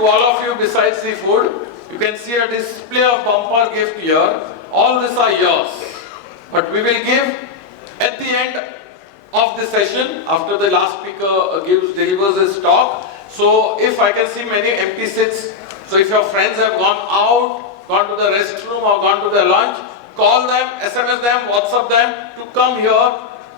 to all of you besides the food. You can see a display of bumper gift here. All these are yours. But we will give at the end of the session, after the last speaker delivers his talk. So if I can see many empty seats, so if your friends have gone out, gone to the restroom or gone to their lunch, call them, SMS them, WhatsApp them to come here,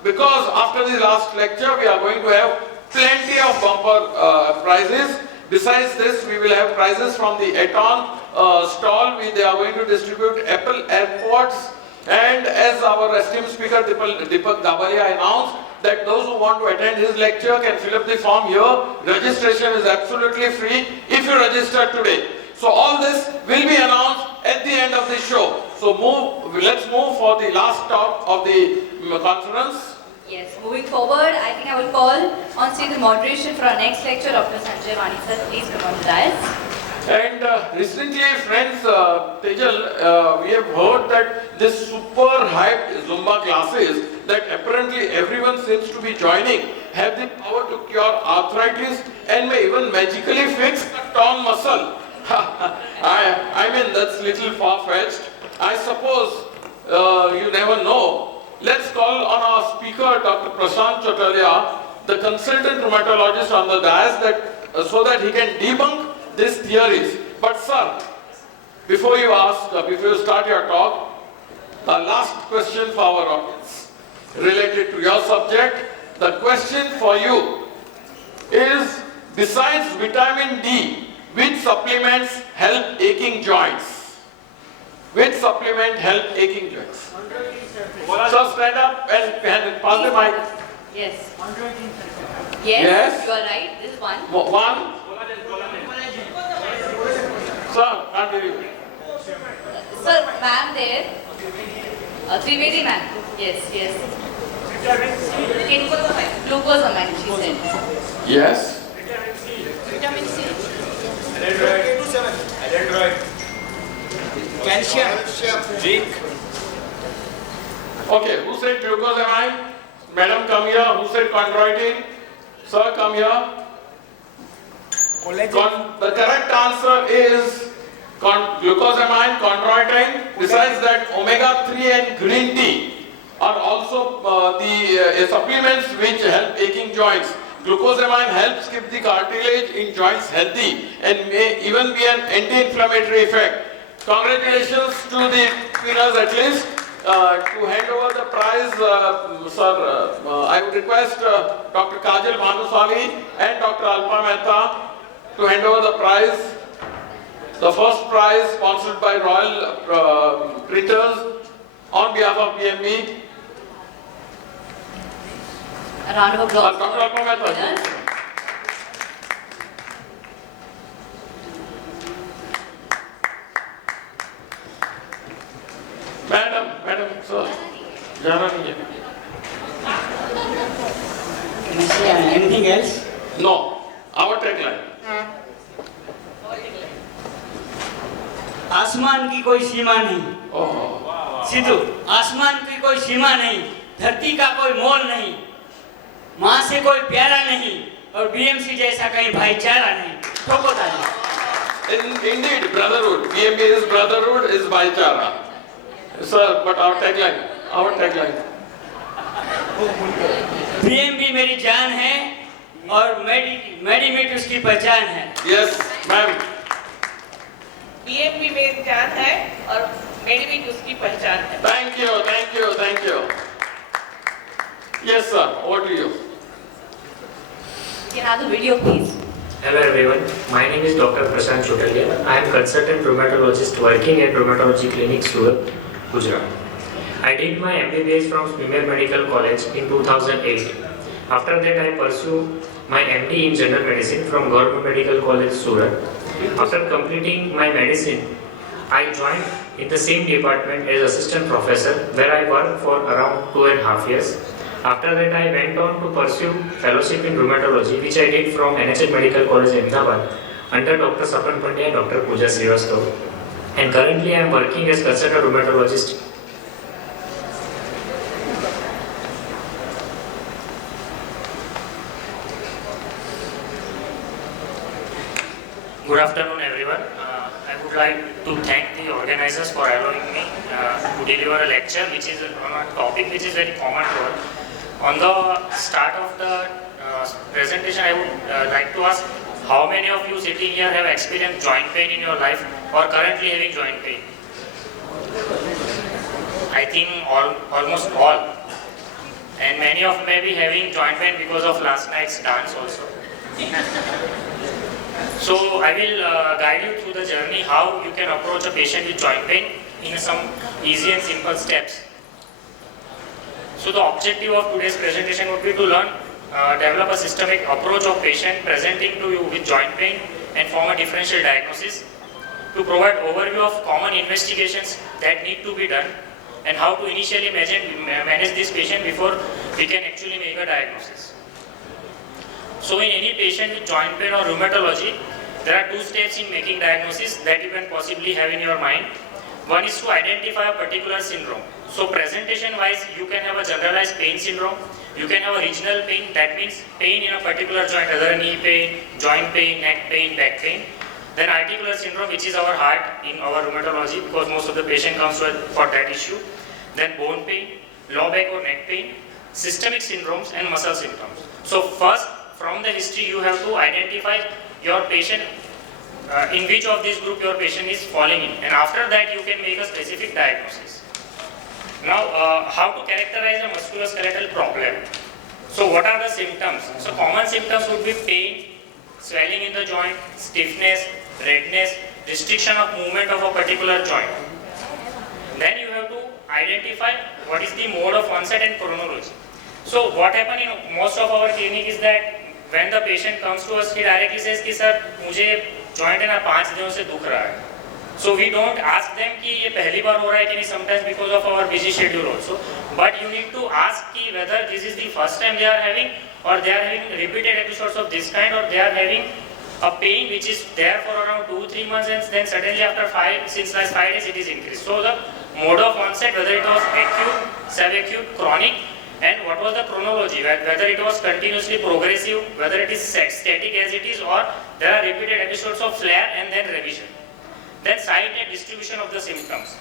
because after the last lecture we are going to have plenty of bumper prizes. Besides this, we will have prizes from the Aton stall. They are going to distribute Apple AirPods. And as our esteemed speaker Deepak Dabalia announced, that those who want to attend his lecture can fill up the form here. Registration is absolutely free if you register today. So all this will be announced at the end of the show. So let's move for the last talk of the conference. Yes, moving forward, I think I will call on stage the moderation for our next lecture. Dr. Sanjay Vani sir, please come on the dais. And recently, friends, Tejal, we have heard that this super hyped Zumba classes that apparently everyone seems to be joining have the power to cure arthritis and may even magically fix a torn muscle. I mean, that's little far-fetched. I suppose you never know. Let's call on our speaker, Dr. Prashant Chotalia, the consultant rheumatologist on the dais, so that he can debunk these theories. But sir, before you start your talk, the last question for our audience related to your subject. The question for you is, besides vitamin D, which supplements help aching joints? Which supplement help aching joints? So stand up and pass the mic. Yes. Yes, Yes. you are right. This one. One. Sir, continue. Sir, ma'am there. Trivedi ma'am. Yes, yes. Glucosamine, she said. Yes. Vitamin C. Calcium. Zinc. Okay, who said glucosamine? Madam, come here. Who said chondroitin? Sir, come here. The correct answer is glucosamine, chondroitin. Besides that, omega-3 and green tea are also the supplements which help aching joints. Glucosamine helps keep the cartilage in joints healthy and may even be an anti-inflammatory effect. Congratulations to the winners at least. To hand over the prize, sir, I would request Dr. Kajal Bhanuswamy and Dr. Alpa Mehta to hand over the prize. The first prize sponsored by Royal Printers on behalf of PMB. A round of applause. Dr. Alpa Mehta. Madam, sir. Jana nahi hai. Can I say anything else? No, our tagline. आसमान की कोई सीमा नहीं, Oh. Sidhu, आसमान की कोई सीमा नहीं, धरती का कोई मोल नहीं, माँ से कोई प्यारा नहीं और बीएमसी जैसा कहीं भाईचारा नहीं। ठोको ताली। Indeed, brotherhood. PMB is brotherhood, is Bhaichara. Sir, but our tagline. BMB मेरी जान है और मेडिमिट उसकी पहचान है। Yes, ma'am. बीएमबी मेरी जान है और मेडिमिट उसकी पहचान है। Thank you. Yes, sir. Over to you. Can I have the video, please? Hello everyone, my name is Dr. Prashant Chotalia. I am consultant rheumatologist working at Rheumatology Clinic, Surat, Gujarat. I did my MBBS from Swimmer Medical College in 2008. After that, I pursued my MD in General Medicine from Government Medical College, Surat. After completing my medicine, I joined in the same department as assistant professor, where I worked for around 2.5 years. After that, I went on to pursue fellowship in rheumatology, which I did from NHS Medical College, Ahmedabad, under Dr. Sapan Pandya and Dr. Pooja Srivastava. And currently, I am working as consultant rheumatologist. Good afternoon, everyone. I would like to thank the organizers for allowing me to deliver a lecture which is on a topic which is very common to all. On the start of the presentation, I would like to ask how many of you sitting here have experienced joint pain in your life or currently having joint pain? I think almost all. And many of may be having joint pain because of last night's dance also. So I will guide you through the journey how you can approach a patient with joint pain in some easy and simple steps. So the objective of today's presentation would be to develop a systemic approach of patient presenting to you with joint pain and form a differential diagnosis, to provide overview of common investigations that need to be done and how to initially manage this patient before we can actually make a diagnosis. So in any patient with joint pain or rheumatology, there are two steps in making diagnosis that you can possibly have in your mind. One is to identify a particular syndrome. So presentation wise, you can have a generalized pain syndrome. You can have a regional pain, that means pain in a particular joint, either knee pain, joint pain, neck pain, back pain. Then articular syndrome, which is our heart in our rheumatology, because most of the patient comes for that issue. Then bone pain, low back or neck pain, systemic syndromes and muscle symptoms. So first, from the history, you have to identify your patient, in which of this group your patient is falling in, and after that you can make a specific diagnosis. Now, how to characterize a musculoskeletal problem? So what are the symptoms? So common symptoms would be pain, swelling in the joint, stiffness, redness, restriction of movement of a particular joint. Then you have to identify what is the mode of onset and chronology. So what happens in most of our clinic is that when the patient comes to us, he directly says कि sir मुझे joint है ना 5 दिनों से दुख रहा है. So we don't ask them कि ये पहली बार हो रहा है कि नहीं, sometimes because of our busy schedule also. But you need to ask कि whether this is the first time they are having or they are having repeated episodes of this kind, or they are having a pain which is there for around 2-3 months and then suddenly after 5 days it is increased. So the mode of onset, whether it was acute, subacute, chronic, and what was the chronology, whether it was continuously progressive, whether it is static as it is, or there are repeated episodes of flare and then revision. Then site and distribution of the symptoms.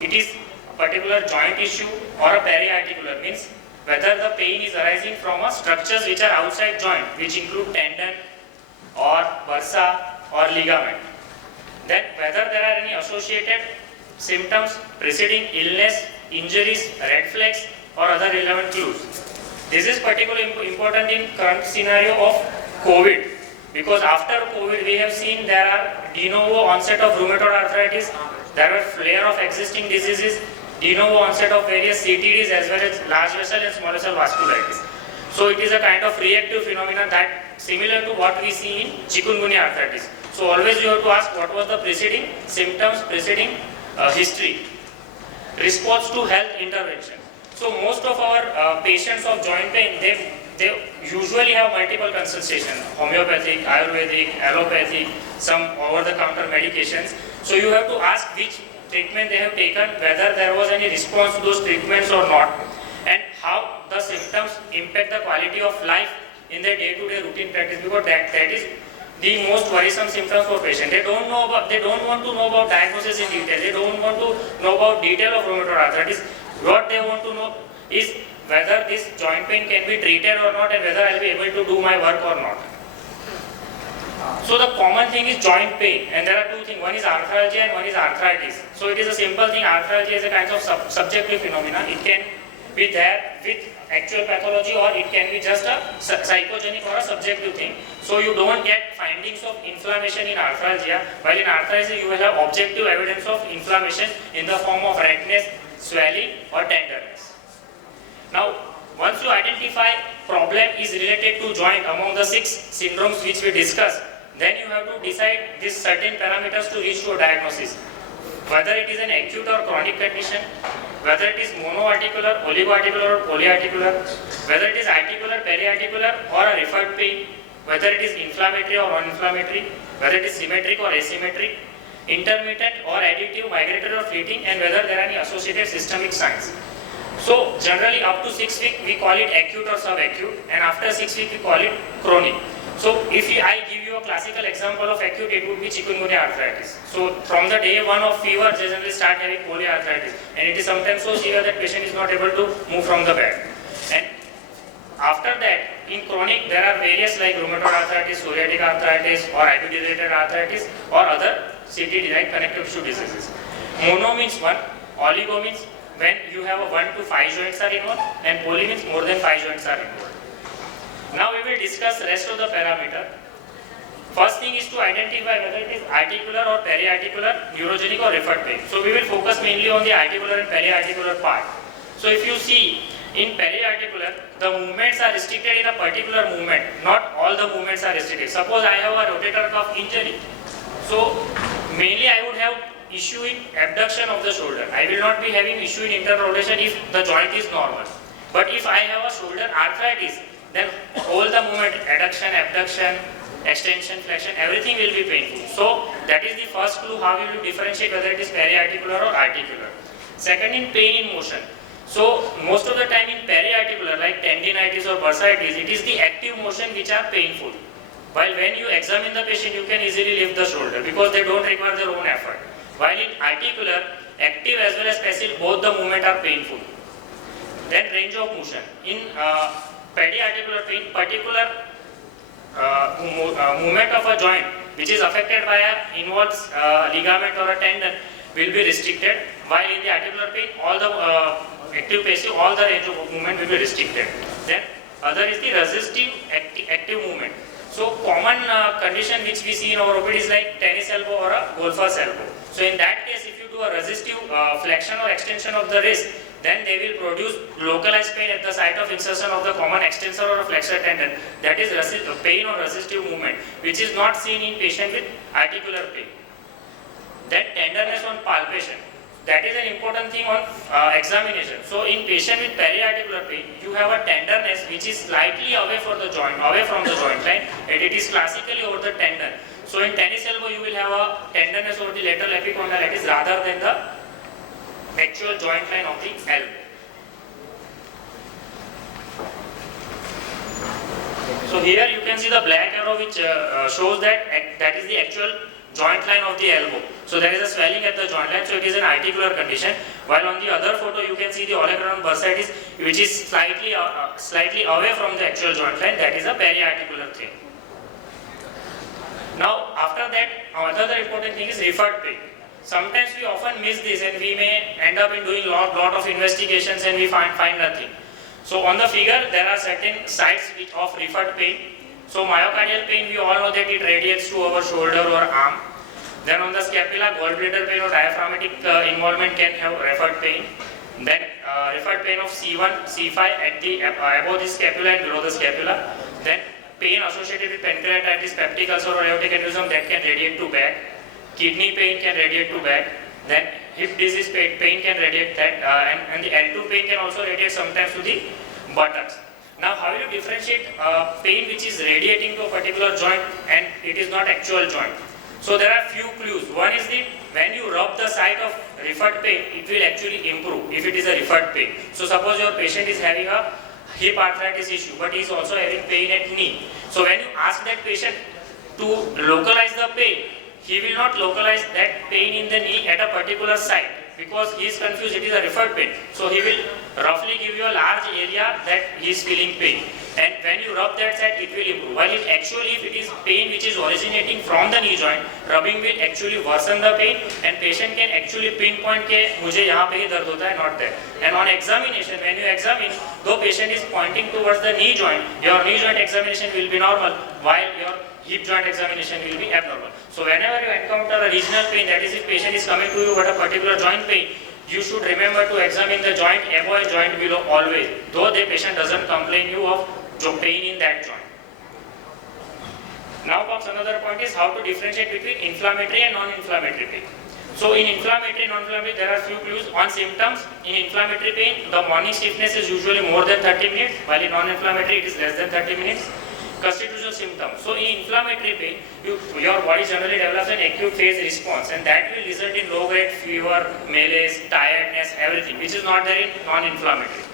It is a particular joint issue or a periarticular, means whether the pain is arising from structures which are outside joint, which include tendon or bursa or ligament. Then whether there are any associated symptoms preceding illness, injuries, red flags, or other relevant clues. This is particularly important in current scenario of COVID, because after COVID we have seen there are de novo onset of rheumatoid arthritis, there were flare of existing diseases, de novo onset of various CTDs as well as large vessel and small vessel vasculitis. So it is a kind of reactive phenomenon that similar to what we see in chikungunya arthritis. So always you have to ask what was the preceding symptoms, preceding history. Response to health intervention. So most of our patients of joint pain, they usually have multiple consultations, homeopathic, ayurvedic, allopathic, some over-the-counter medications. So you have to ask which treatment they have taken, whether there was any response to those treatments or not, and how the symptoms impact the quality of life in their day-to-day routine practice, because that is the most worrisome symptoms for patients. They don't want to know about diagnosis in detail. They don't want to know about detail of rheumatoid arthritis. What they want to know is whether this joint pain can be treated or not, and whether I will be able to do my work or not. So the common thing is joint pain, and there are two things. One is arthralgia and one is arthritis. So it is a simple thing. Arthralgia is a kind of subjective phenomenon. It can be there with actual pathology, or it can be just a psychogenic or a subjective thing. So you don't get findings of inflammation in arthralgia, while in arthritis you will have objective evidence of inflammation in the form of redness, swelling or tenderness. Now, once you identify problem is related to joint among the 6 syndromes which we discussed, then you have to decide these certain parameters to reach to a diagnosis. Whether it is an acute or chronic condition, whether it is monoarticular, oligoarticular or polyarticular, whether it is articular, periarticular or a referred pain, whether it is inflammatory or non-inflammatory, whether it is symmetric or asymmetric, intermittent or additive, migratory or fleeting, and whether there are any associated systemic signs. So generally up to 6 weeks we call it acute or subacute, and after 6 weeks we call it chronic. So if I give you a classical example of acute, it would be chikungunya arthritis. So from the day one of fever, they generally start having polyarthritis, and it is sometimes so severe that patient is not able to move from the bed. And after that, in chronic, there are various like rheumatoid arthritis, psoriatic arthritis, or IBD-related arthritis, or other CTD like connective tissue diseases. Mono means one, oligo means when you have a 1 to 5 joints are involved, and poly means more than 5 joints are involved. Now we will discuss rest of the parameter. First thing is to identify whether it is articular or periarticular, neurogenic or referred pain. So we will focus mainly on the articular and periarticular part. So if you see in periarticular, the movements are restricted in a particular movement. Not all the movements are restricted. Suppose I have a rotator cuff injury. So mainly I would have issue in abduction of the shoulder. I will not be having issue in internal rotation if the joint is normal. But if I have a shoulder arthritis, then all the movement, adduction, abduction, extension, flexion, everything will be painful. So that is the first clue how you will differentiate whether it is periarticular or articular. Second, in pain in motion. So most of the time in periarticular, like tendinitis or bursitis, it is the active motion which are painful. While when you examine the patient, you can easily lift the shoulder because they don't require their own effort. While in articular, active as well as passive, both the movement are painful. Then range of motion. In periarticular pain, particular movement of a joint which is affected by a involves ligament or a tendon will be restricted, while in the articular pain, all the active, passive, all the range of movement will be restricted. Then other is the resistive active movement. So common condition which we see in our OPD is like tennis elbow or a golfer's elbow. So in that case, if you do a resistive flexion or extension of the wrist, then they will produce localized pain at the site of insertion of the common extensor or a flexor tendon. That is pain or resistive movement, which is not seen in patient with articular pain. Then tenderness on palpation. That is an important thing on examination. So in patient with periarticular pain, you have a tenderness which is slightly away from the joint line, and it is classically over the tendon. So in tennis elbow, you will have a tenderness over the lateral epicondylitis rather than the actual joint line of the elbow. So here you can see the black arrow which shows that that is the actual joint line of the elbow. So there is a swelling at the joint line, so it is an articular condition. While on the other photo you can see the olecranon bursitis which is slightly away from the actual joint line. That is a periarticular thing. Now after that, another important thing is referred pain. Sometimes we often miss this and we may end up in doing lot of investigations and we find nothing. So on the figure there are certain sites of referred pain. So myocardial pain, we all know that it radiates to our shoulder or arm. Then on the scapula, gallbladder pain or diaphragmatic involvement can have referred pain. Then referred pain of C1, C5 at the above the scapula and below the scapula. Then pain associated with pancreatitis, peptic ulcer or aortic aneurysm that can radiate to back. Kidney pain can radiate to back. Then hip disease pain can radiate that, and the L2 pain can also radiate sometimes to the buttocks. Now how you differentiate pain which is radiating to a particular joint and it is not actual joint? So there are few clues. One is that when you rub the site of referred pain, it will actually improve if it is a referred pain. So suppose your patient is having a hip arthritis issue but he is also having pain at knee. So when you ask that patient to localize the pain, he will not localize that pain in the knee at a particular site because he is confused, it is a referred pain. So he will roughly give you a large area that he is feeling pain. And when you rub that side, it will improve. While if it is pain which is originating from the knee joint, rubbing will actually worsen the pain and patient can actually pinpoint ke mujhe yahan pe hi dard hota hai, not there. And on examination, when you examine, though patient is pointing towards the knee joint, your knee joint examination will be normal while your hip joint examination will be abnormal. So whenever you encounter a regional pain, that is if patient is coming to you with a particular joint pain, you should remember to examine the joint above and joint below always, though the patient doesn't complain you of pain in that joint. Now comes another point is how to differentiate between inflammatory and non-inflammatory pain. So in inflammatory and non-inflammatory there are few clues on symptoms. In inflammatory pain, the morning stiffness is usually more than 30 minutes, while in non-inflammatory it is less than 30 minutes. Constitutional symptoms. So in inflammatory pain, your body generally develops an acute phase response and that will result in low-grade fever, malaise, tiredness, everything, which is not there in non-inflammatory.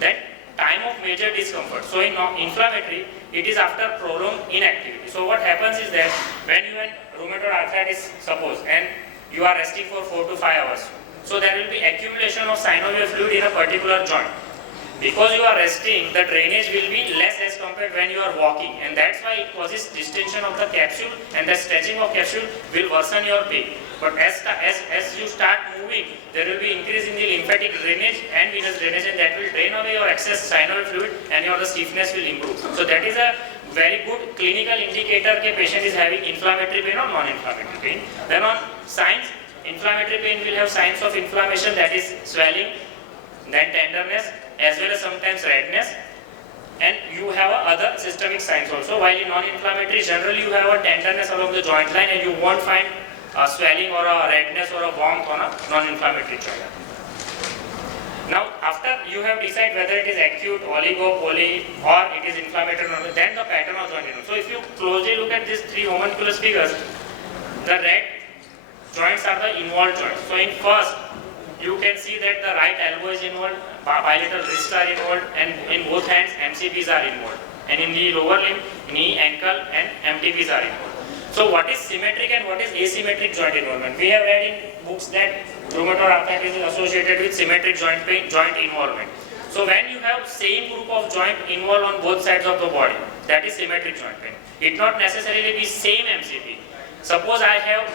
Then time of major discomfort. So in inflammatory, it is after prolonged inactivity. So what happens is that when you have rheumatoid arthritis, suppose, and you are resting for 4 to 5 hours, so there will be accumulation of synovial fluid in a particular joint. Because you are resting, the drainage will be less as compared when you are walking, and that's why it causes distension of the capsule, and the stretching of capsule will worsen your pain. But as you start moving, there will be increase in the lymphatic drainage and venous drainage, and that will drain away your excess synovial fluid, and the stiffness will improve. So that is a very good clinical indicator that patient is having inflammatory pain or non-inflammatory pain. Then on signs, inflammatory pain will have signs of inflammation, that is swelling, then tenderness, as well as sometimes redness, and you have other systemic signs also. While in non-inflammatory, generally you have a tenderness along the joint line, and you won't find a swelling or a redness or a warmth on a non-inflammatory joint. Now, after you have decided whether it is acute, oligo, poly, or it is inflammatory, then the pattern of joint involvement. So if you closely look at these three homunculus figures, the red joints are the involved joints. So in first, you can see that the right elbow is involved, bilateral wrists are involved, and in both hands MCPs are involved. And in the lower limb, knee, ankle, and MTPs are involved. So what is symmetric and what is asymmetric joint involvement? We have read in books that rheumatoid arthritis is associated with symmetric joint pain, joint involvement. So when you have same group of joint involved on both sides of the body, that is symmetric joint pain. It not necessarily be same MCP. Suppose I have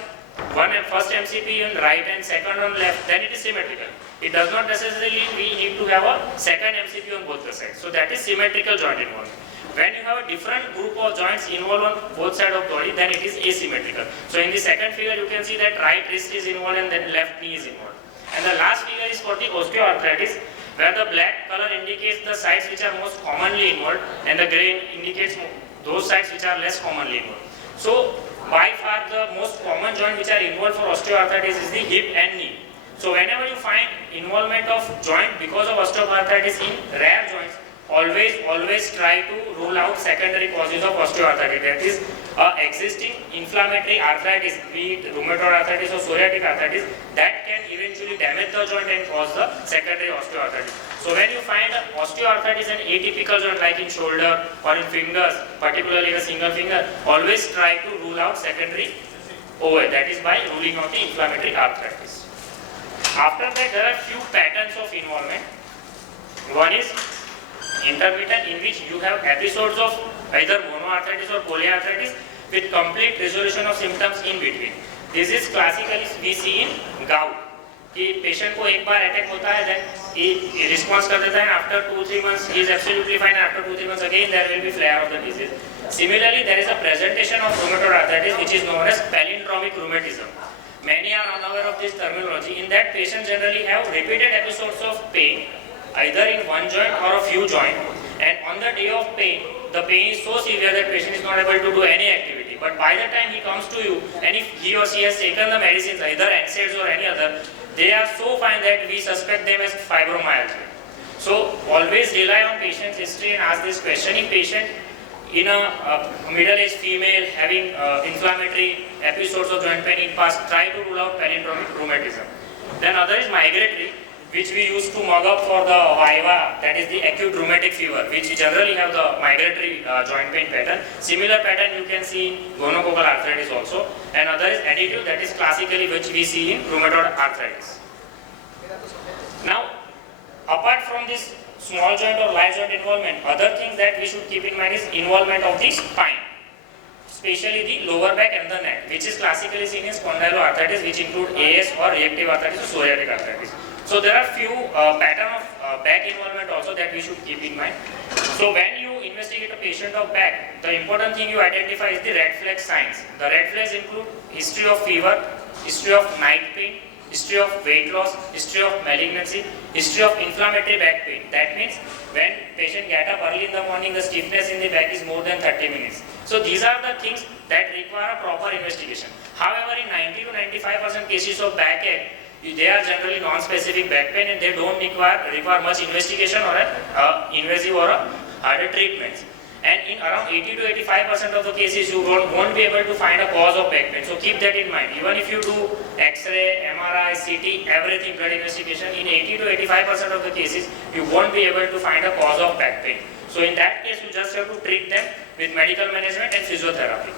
first MCP on right and second on left, then it is symmetrical. It does not necessarily we need to have a second MCP on both the sides. So that is symmetrical joint involvement. When you have a different group of joints involved on both sides of the body, then it is asymmetrical. So in the second figure, you can see that right wrist is involved and then left knee is involved. And the last figure is for the osteoarthritis, where the black color indicates the sites which are most commonly involved, and the grey indicates those sites which are less commonly involved. So by far the most common joint which are involved for osteoarthritis is the hip and knee. So whenever you find involvement of joint because of osteoarthritis in rare joints, always try to rule out secondary causes of osteoarthritis. That is, existing inflammatory arthritis, be it rheumatoid arthritis or psoriatic arthritis, that can eventually damage the joint and cause the secondary osteoarthritis. So when you find osteoarthritis and atypical joint like in shoulder or in fingers, particularly a single finger, always try to rule out secondary OA. That is by ruling out the inflammatory arthritis. After that, there are few patterns of involvement. One is intermittent, in which you have episodes of either monoarthritis or polyarthritis with complete resolution of symptoms in between. This is classically we see in gout. कि patient को एक बार attack होता है, then response कर देता है, after 2-3 months he is absolutely fine, after 2-3 months again there will be flare of the disease. Similarly, there is a presentation of rheumatoid arthritis which is known as palindromic rheumatism. Many are unaware of this terminology. In that, patients generally have repeated episodes of pain either in one joint or a few joints, and on the day of pain, the pain is so severe that patient is not able to do any activity. But by the time he comes to you, and if he or she has taken the medicines, either NSAIDs or any other, they are so fine that we suspect them as fibromyalgia. So always rely on patient's history and ask this question. In patient in a middle-aged female having inflammatory episodes of joint pain in past, try to rule out palindromic rheumatism. Then other is migratory, which we used to mug up for the VIVA, that is the acute rheumatic fever, which generally have the migratory joint pain pattern. Similar pattern you can see in gonococcal arthritis also. And other is additive, that is classically which we see in rheumatoid arthritis. Now, apart from this small joint or large joint involvement, other things that we should keep in mind is involvement of the spine, especially the lower back and the neck, which is classically seen in spondyloarthritis, which include AS or reactive arthritis or psoriatic arthritis. So there are few pattern of back involvement also that we should keep in mind. So when you investigate a patient of back, the important thing you identify is the red flag signs. The red flags include history of fever, history of night pain, history of weight loss, history of malignancy, history of inflammatory back pain. That means when patient get up early in the morning, the stiffness in the back is more than 30 minutes. So these are the things that require a proper investigation. However, in 90 to 95% cases of backache, they are generally non-specific back pain and they don't require much investigation or invasive or harder treatments. And in around 80 to 85% of the cases, you won't be able to find a cause of back pain. So keep that in mind. Even if you do X-ray, MRI, CT, everything, blood investigation, in 80 to 85% of the cases, you won't be able to find a cause of back pain. So in that case, you just have to treat them with medical management and physiotherapy.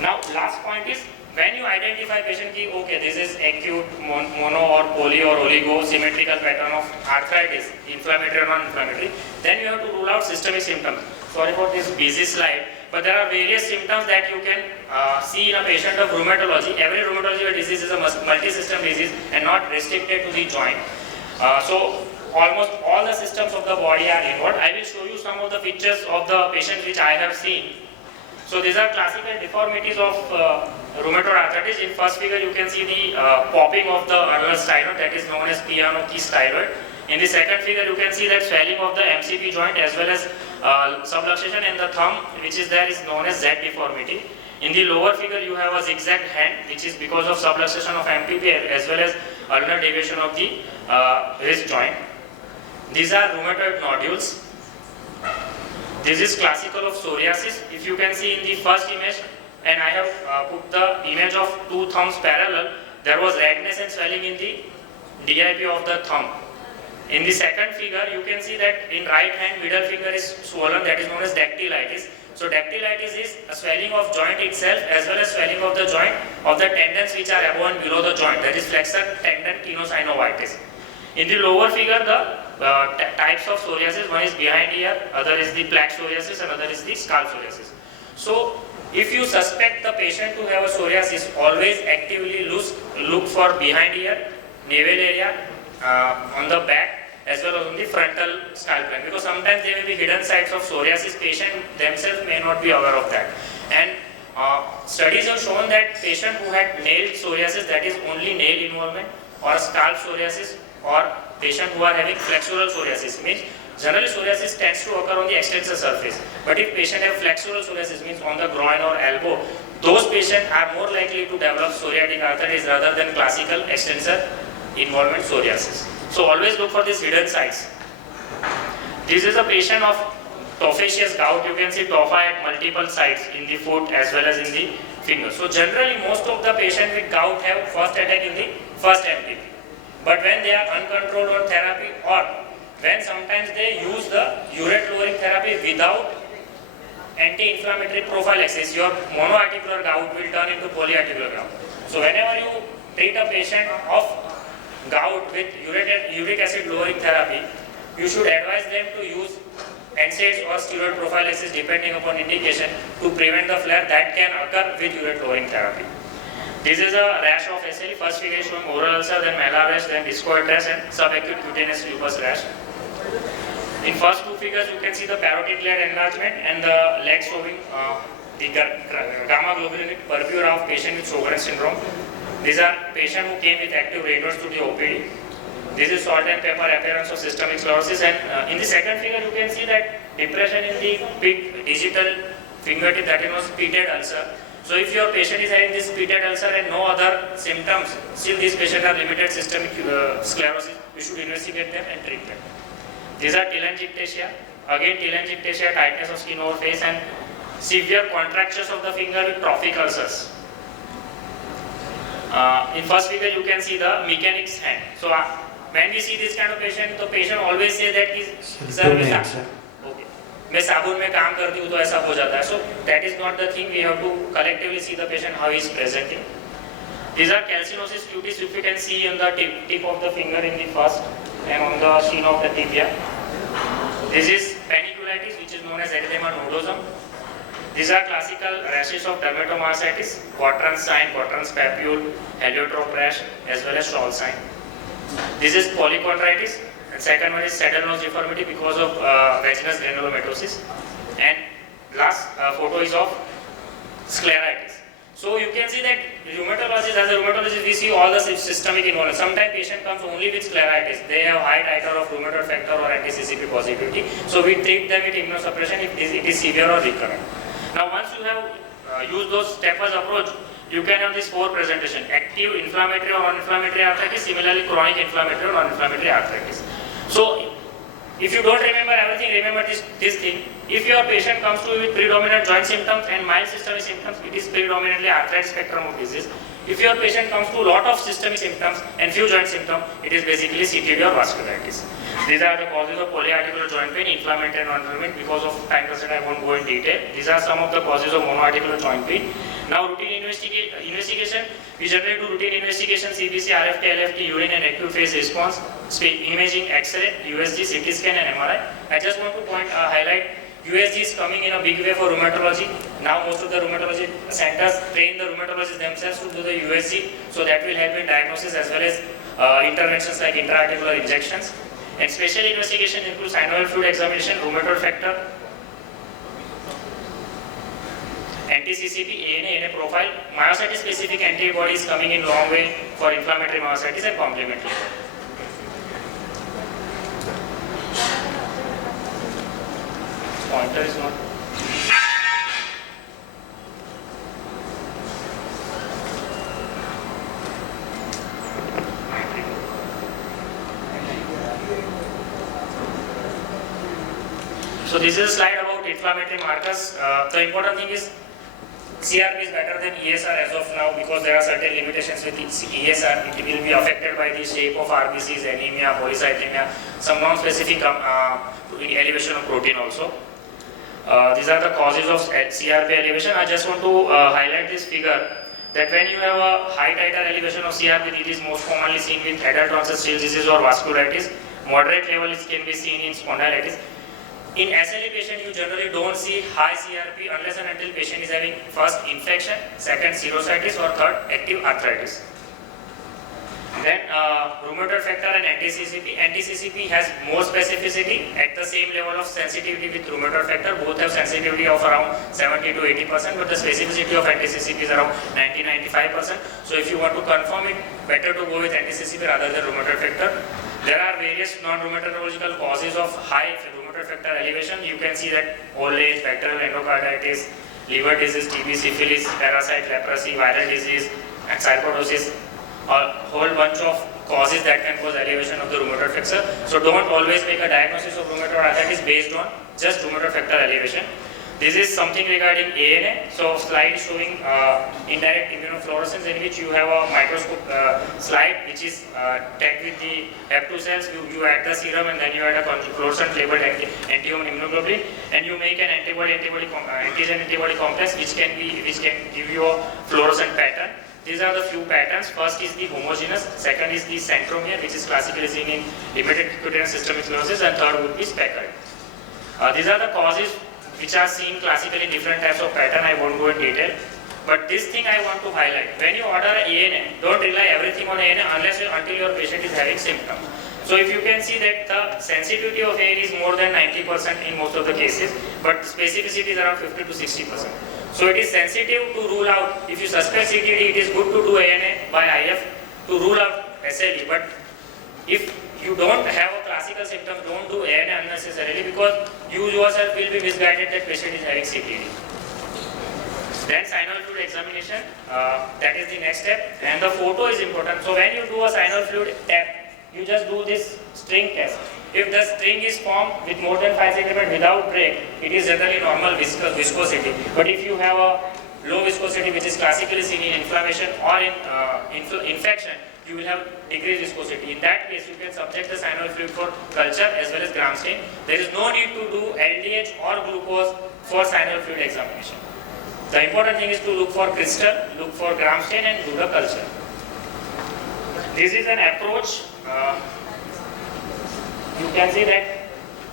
Now, last point is, when you identify patient ki, okay, this is acute mono or poly or oligo symmetrical pattern of arthritis, inflammatory or non-inflammatory, then you have to rule out systemic symptoms. Sorry for this busy slide, but there are various symptoms that you can see in a patient of rheumatology. Every rheumatological disease is a multi-system disease and not restricted to the joint. So almost all the systems of the body are involved. I will show you some of the features of the patients which I have seen. So these are classical deformities of rheumatoid arthritis. In first figure, you can see the popping of the ulnar styloid, that is known as piano key styloid. In the second figure, you can see that swelling of the MCP joint as well as subluxation in the thumb, which is there, is known as Z deformity. In the lower figure, you have a zigzag hand, which is because of subluxation of MPP as well as ulnar deviation of the wrist joint. These are rheumatoid nodules. This is classical of psoriasis. If you can see in the first image, and I have put the image of two thumbs parallel, there was redness and swelling in the DIP of the thumb. In the second figure, you can see that in right hand middle finger is swollen, that is known as dactylitis. So dactylitis is a swelling of joint itself as well as swelling of the joint of the tendons which are above and below the joint, that is flexor tendon tenosynovitis. In the lower figure, the types of psoriasis, one is behind ear, other is the plaque psoriasis, and other is the scalp psoriasis. So if you suspect the patient to have a psoriasis, always actively look for behind ear, navel area, on the back, as well as on the frontal scalp line, because sometimes there may be hidden sites of psoriasis. Patient themselves may not be aware of that. And studies have shown that patient who had nail psoriasis, that is only nail involvement, or scalp psoriasis, or patient who are having flexural psoriasis, means generally psoriasis tends to occur on the extensor surface, but if patient have flexural psoriasis, means on the groin or elbow, those patients are more likely to develop psoriatic arthritis rather than classical extensor involvement psoriasis. So always look for these hidden sites. This is a patient of tophaceous gout. You can see topha at multiple sites in the foot as well as in the finger. So generally most of the patients with gout have first attack in the first MPP. But when they are uncontrolled on therapy, or when sometimes they use the urate lowering therapy without anti-inflammatory prophylaxis, your monoarticular gout will turn into polyarticular gout. So whenever you treat a patient of gout with uric acid lowering therapy, you should advise them to use NSAIDs or steroid prophylaxis depending upon indication to prevent the flare that can occur with urate lowering therapy. This is a rash of SLE. First figure is showing oral ulcer, then malar rash, then discoid rash, and subacute cutaneous lupus rash. In first two figures, you can see the parotid gland enlargement and the leg showing the gamma globulinic purpura of patient with Sjogren's syndrome. These are patients who came with active radars to the OPD. This is salt and pepper appearance of systemic sclerosis, and in the second figure, you can see that depression in the pit digital fingertip, that is pitted ulcer. So if your patient is having this pitted ulcer and no other symptoms, still these patients are limited systemic sclerosis, you should investigate them and treat them. These are telangiectasia. Again, telangiectasia, tightness of skin over face, and severe contractures of the finger with trophic ulcers. In first figure, you can see the mechanic's hand. So when we see this kind of patient, the patient always say that sir, मैं साबुन में काम करती हूँ तो ऐसा हो जाता है. So that is not the thing. We have to collectively see the patient how he is presenting. These are calcinosis cutis, if you can see on the tip of the finger in the first and on the sheen of the tibia. This is paniculitis, which is known as erythema nodosum. These are classical rashes of dermatomyositis, Quatern's sign, Quatern's papule, heliotrope rash, as well as Scholl sign. This is polychondritis. And second one is saddle nose deformity because of vaginous granulomatosis. And last photo is of scleritis. So you can see that rheumatologist, as a rheumatologist, we see all the systemic involvement. Sometimes patient comes only with scleritis. They have high titer of rheumatoid factor or anti-CCP positivity. So we treat them with immunosuppression if it is severe or recurrent. Now once you have used those stepwise approach, you can have this four presentation: active inflammatory or non-inflammatory arthritis, similarly chronic inflammatory or non-inflammatory arthritis. So If you don't remember everything, remember this thing. If your patient comes to you with predominant joint symptoms and mild systemic symptoms, it is predominantly arthritis spectrum of disease. If your patient comes to a lot of systemic symptoms and few joint symptoms, it is basically CTD or vasculitis. These are the causes of polyarticular joint pain, inflammatory and non-inflammatory. Because of time constraint, I won't go in detail. These are some of the causes of monoarticular joint pain. Now, routine investigation. We generally do routine investigation, CBC, RFT, LFT, urine and acute phase response, imaging, X-ray, USG, CT scan and MRI. I just want to highlight USG is coming in a big way for rheumatology. Now most of the rheumatology centers train the rheumatologists themselves to do the USG, so that will help in diagnosis as well as interventions like intra-articular injections. And special investigation includes synovial fluid examination, rheumatoid factor, anti-CCP, ANA profile, myositis specific antibodies coming in long way for inflammatory myositis and complementary. Pointer is not. So this is a slide about inflammatory markers. The important thing is CRP is better than ESR as of now because there are certain limitations with ESR. It will be affected by the shape of RBCs, anemia, polycythemia, some non-specific elevation of protein also. These are the causes of CRP elevation. I just want to highlight this figure that when you have a high titer elevation of CRP, it is most commonly seen with adult onset Still's disease or vasculitis. Moderate levels can be seen in spondylitis. In SLE patient, you generally don't see high CRP unless and until patient is having first infection, second serositis or third active arthritis. Then rheumatoid factor and anti-CCP. Anti-CCP has more specificity at the same level of sensitivity with rheumatoid factor. Both have sensitivity of around 70 to 80%, but the specificity of anti-CCP is around 90-95%. So if you want to confirm it, better to go with anti-CCP rather than rheumatoid factor. There are various non-rheumatological causes of high rheumatoid factor elevation. You can see that old age, bacterial endocarditis, liver disease, TB, syphilis, parasite, leprosy, viral disease, and sarcoidosis. A whole bunch of causes that can cause elevation of the rheumatoid factor. So don't always make a diagnosis of rheumatoid arthritis based on just rheumatoid factor elevation. This is something regarding ANA. So slide showing indirect immunofluorescence in which you have a microscope slide which is tagged with the F2 cells. You add the serum and then you add a fluorescent labeled anti-human immunoglobulin and you make an antigen-antibody complex which can give you a fluorescent pattern. These are the few patterns. First is the homogeneous, second is the centromere, which is classically seen in limited cutaneous systemic sclerosis, and third would be speckled. These are the causes which are seen classically in different types of pattern. I won't go in detail. But this thing I want to highlight. When you order an ANA, don't rely everything on ANA until your patient is having symptoms. So if you can see that the sensitivity of ANA is more than 90% in most of the cases, but specificity is around 50 to 60%. So it is sensitive to rule out, if you suspect CTD, it is good to do ANA by IF to rule out SLE. But if you don't have a classical symptom, don't do ANA unnecessarily because you yourself will be misguided that patient is having CTD. Then synovial fluid examination, that is the next step. And the photo is important. So when you do a synovial fluid tap, you just do this string test. If the string is formed with more than 5 cm without break, it is generally normal viscosity. But if you have a low viscosity, which is classically seen in inflammation or in infection, you will have decreased viscosity. In that case, you can subject the synovial fluid for culture as well as gram stain. There is no need to do LDH or glucose for synovial fluid examination. The important thing is to look for crystal, look for gram stain and do the culture. This is an approach. You can see that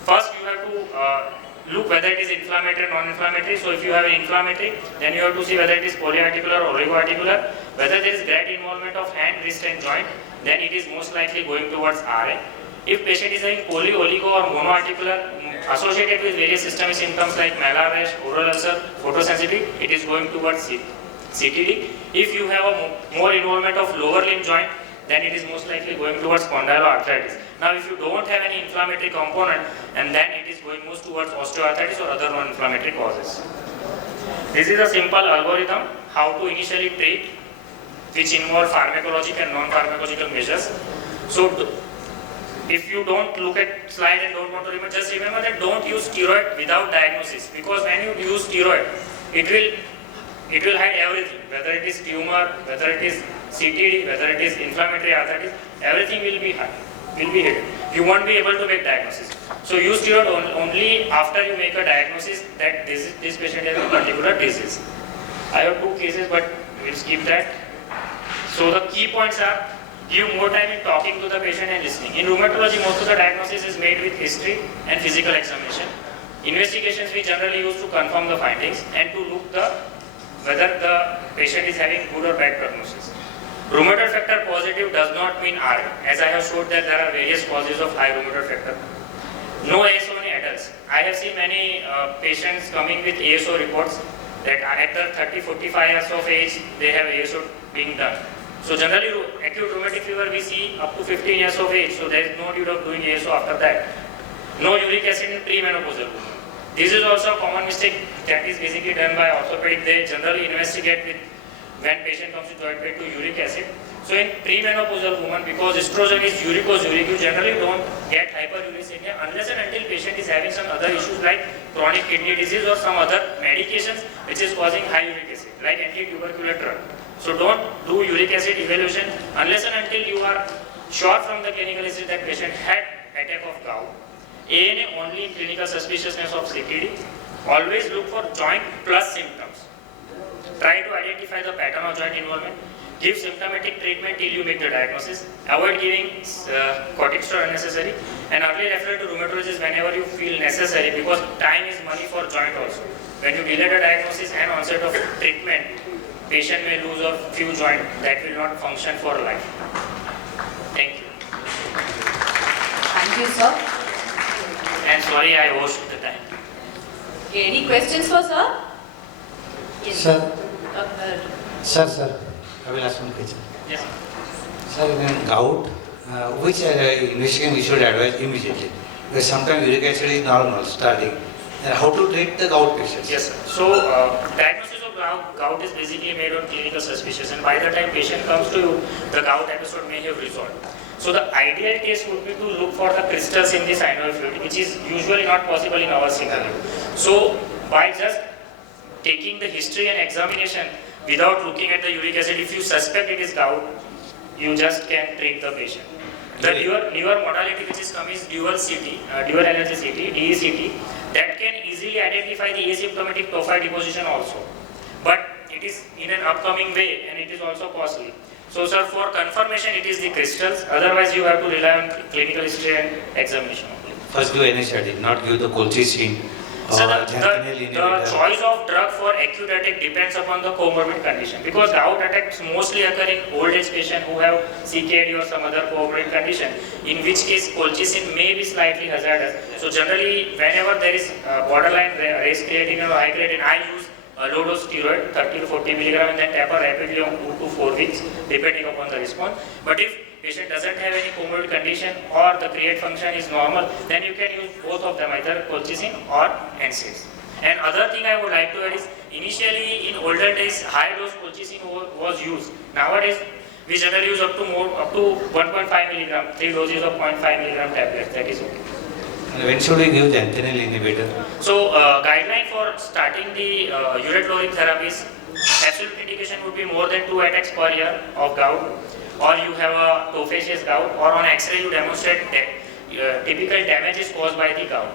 first you have to look whether it is inflammatory or non-inflammatory. So if you have an inflammatory, then you have to see whether it is polyarticular or oligoarticular. Whether there is great involvement of hand, wrist and joint, then it is most likely going towards RA. If patient is having poly, oligo or monoarticular associated with various systemic symptoms like malar rash, oral ulcer, photosensitivity, it is going towards CTD. If you have a more involvement of lower limb joint, then it is most likely going towards spondyloarthritis. Now if you don't have any inflammatory component, and then it is going most towards osteoarthritis or other non-inflammatory causes. This is a simple algorithm how to initially treat, which involve pharmacological and non-pharmacological measures. So if you don't look at slide and don't want to remember, just remember that don't use steroid without diagnosis, because when you use steroid, it will hide everything, whether it is tumor, whether it is CTD, whether it is inflammatory arthritis, everything will be hidden. You won't be able to make diagnosis. So use steroid only after you make a diagnosis that this patient has a particular disease. I have 2 cases, but we'll skip that. So the key points are, give more time in talking to the patient and listening. In rheumatology, most of the diagnosis is made with history and physical examination. Investigations we generally use to confirm the findings and to look whether the patient is having good or bad prognosis. Rheumatoid factor positive does not mean RA, as I have showed that there are various causes of high rheumatoid factor. No ASO in adults. I have seen many patients coming with ASO reports that at the 30-45 years of age, they have ASO being done. So generally, acute rheumatic fever we see up to 15 years of age, so there is no need of doing ASO after that. No uric acid in premenopausal women. This is also a common mistake that is basically done by orthopedic. They generally investigate with when patient comes to joint pain to uric acid. So in premenopausal woman, because estrogen is uricose-uric, you generally don't get hyperuricemia unless and until patient is having some other issues like chronic kidney disease or some other medications which is causing high uric acid, like anti-tubercular drug. So don't do uric acid evaluation unless and until you are sure from the clinical history that patient had attack of gout. ANA only in clinical suspiciousness of CTD. Always look for joint plus symptoms. Try to identify the pattern of joint involvement. Give symptomatic treatment till you make the diagnosis. Avoid giving corticosteroid unnecessary. And early refer to rheumatologist whenever you feel necessary, because time is money for joint also. When you delay the diagnosis and onset of treatment, patient may lose a few joints that will not function for life. Thank you. Thank you, sir. And sorry I wasted the time. Okay, any questions for sir? Yes. Sir. Sir. Sir, I will ask one question. Yes. Sir, in gout, which investigation we should advise immediately? Because sometimes uric acid is normal starting. And how to treat the gout patients? Yes, sir. So, diagnosis of gout is basically made on clinical suspicion, and by the time patient comes to you, the gout episode may have resolved. So, the ideal case would be to look for the crystals in the synovial fluid, which is usually not possible in our scenario. So, by just taking the history and examination without looking at the uric acid, if you suspect it is gout, you just can treat the patient. The newer modality which is come is dual CT, dual energy CT, DECT, that can easily identify the asymptomatic tophi deposition also. But it is in an upcoming way and it is also costly. So sir, for confirmation it is the crystals, otherwise you have to rely on clinical history and examination only. First do NSAID, not give the colchicine So or the xanthine inhibitor. choice of drug for acute attack depends upon the comorbid condition, because gout attacks mostly occur in old age patients who have CKD or some other comorbid condition, in which case colchicine may be slightly hazardous. So generally, whenever there is borderline raised creatinine or high creatinine, I use a low dose steroid, 30 to 40 milligram, and then taper rapidly on 2 to 4 weeks, depending upon the response. But if patient doesn't have any comorbid condition or the create function is normal, then you can use both of them, either colchicine or NSAIDs. And other thing I would like to add is, initially in older days, high dose colchicine was used. Nowadays, we generally use up to 1.5 milligram, 3 doses of 0.5 milligram tablets. That is okay. And when should we give xanthine inhibitor? So, guideline for starting the urate-lowering therapies, absolute indication would be more than 2 attacks per year of gout, or you have a tophaceous gout, or on X-ray you demonstrate that typical damage is caused by the gout.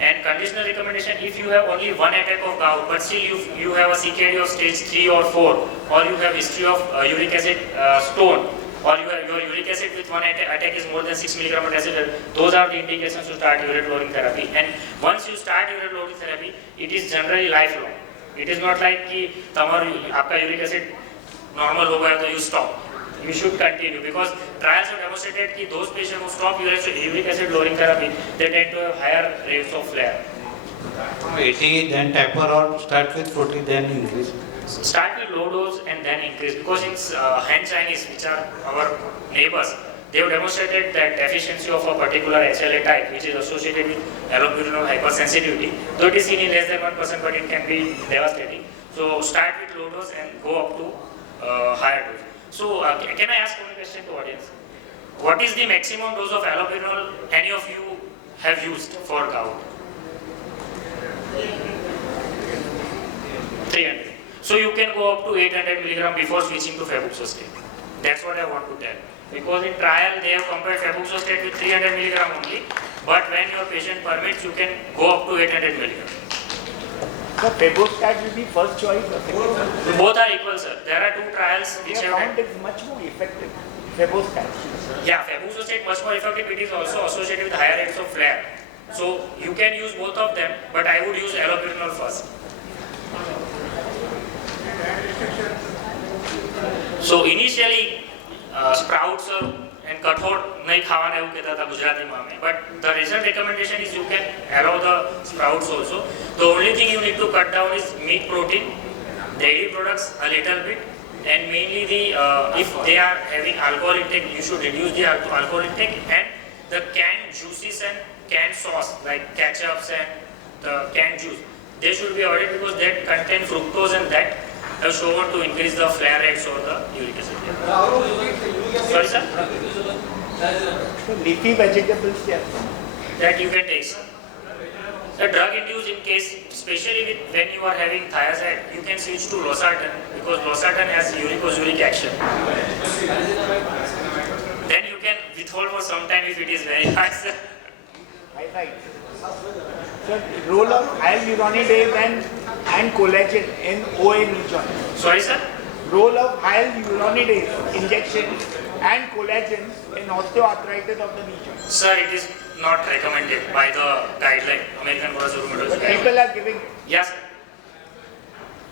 And conditional recommendation, if you have only 1 attack of gout, but still you have a CKD of stage 3 or 4, or you have history of uric acid stone, or your uric acid with 1 attack is more than 6 milligram per deciliter, those are the indications to start urate-lowering therapy. And once you start urate-lowering therapy, it is generally lifelong. It is not like कि आपका uric acid normal हो गया तो you stop. You should continue, because trials have demonstrated that those patients who stop uric acid lowering therapy, they tend to have higher rates of flare. 80, then taper, or start with 40, then increase? Start with low dose and then increase, because in Han Chinese, which are our neighbors, they have demonstrated that deficiency of a particular HLA type, which is associated with allopurinol hypersensitivity, though it is seen in less than 1%, but it can be devastating. So start with low dose and go up to higher dose. So can I ask one question to audience? What is the maximum dose of allopurinol any of you have used for gout? 300. So you can go up to 800 milligram before switching to febuxostate. That's what I want to tell. Because in trial they have compared febuxostate with 300 milligram only, but when your patient permits, you can go up to 800 milligram. So Febuxostat will be first choice or second choice? Both are equal, sir. There are 2 trials We which have have found it's much more effective. Febuxostat. Yeah, febuxostate much more effective. It is also associated with higher rates of flare. So you can use both of them, but I would use allopurinol first. So initially sprouts and कठोर नहीं खावाना એવું કહેતા હતા ગુજરાતીમાં અમે, but the recent recommendation is you can allow the sprouts also. The only thing you need to cut down is meat protein, dairy products a little bit, and mainly the if they are having alcohol intake, you should reduce the alcohol intake, and the canned juices and canned sauce like ketchups and the canned juice, they should be avoided because that contain fructose and that has shown to increase the flare rates or the uric acid. Sorry, sir? So leafy vegetables, yeah. That you can take, sir. The drug induced in case, especially when you are having thiazide, you can switch to losartan because losartan has uricosuric action. Then you can withhold for some time if it is very high, sir. Right. So role of hyaluronidase and collagen in OA knee joint. Sorry, sir? Role of hyaluronidase injection and collagen in osteoarthritis of the knee joint. Sir, it is not recommended by the guideline, American College of But Rheumatology. people are giving it. Yes, sir.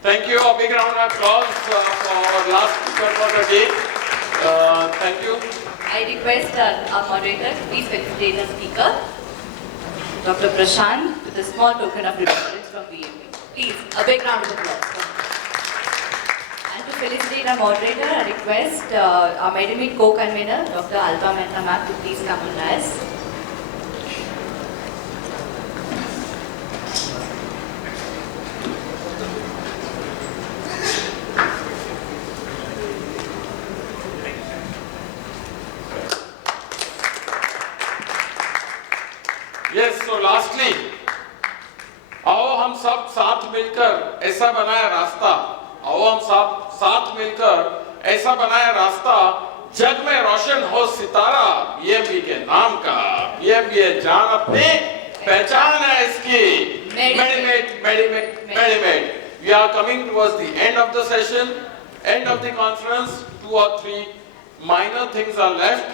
Thank you. A big round of applause for our last speaker for the day. Thank you. I request our moderator to please felicitate the speaker, Dr. Prashant, with a small token of remembrance from BMP. Please, a big round of applause. And to felicitate our moderator, I request our Medimit co-convener, Dr. Alba Mehta Ma'am, to please come on dais. Yes, so lastly, आओ हम सब साथ मिलकर ऐसा बनाए रास्ता, आओ हम सब साथ मिलकर ऐसा बनाए रास्ता, जग में रोशन हो सितारा, बीएमबी के नाम का, बीएमबी जान अपनी पहचान है इसकी, Medimate. We are coming towards the end of the session, end of the conference. 2 or 3 minor things are left.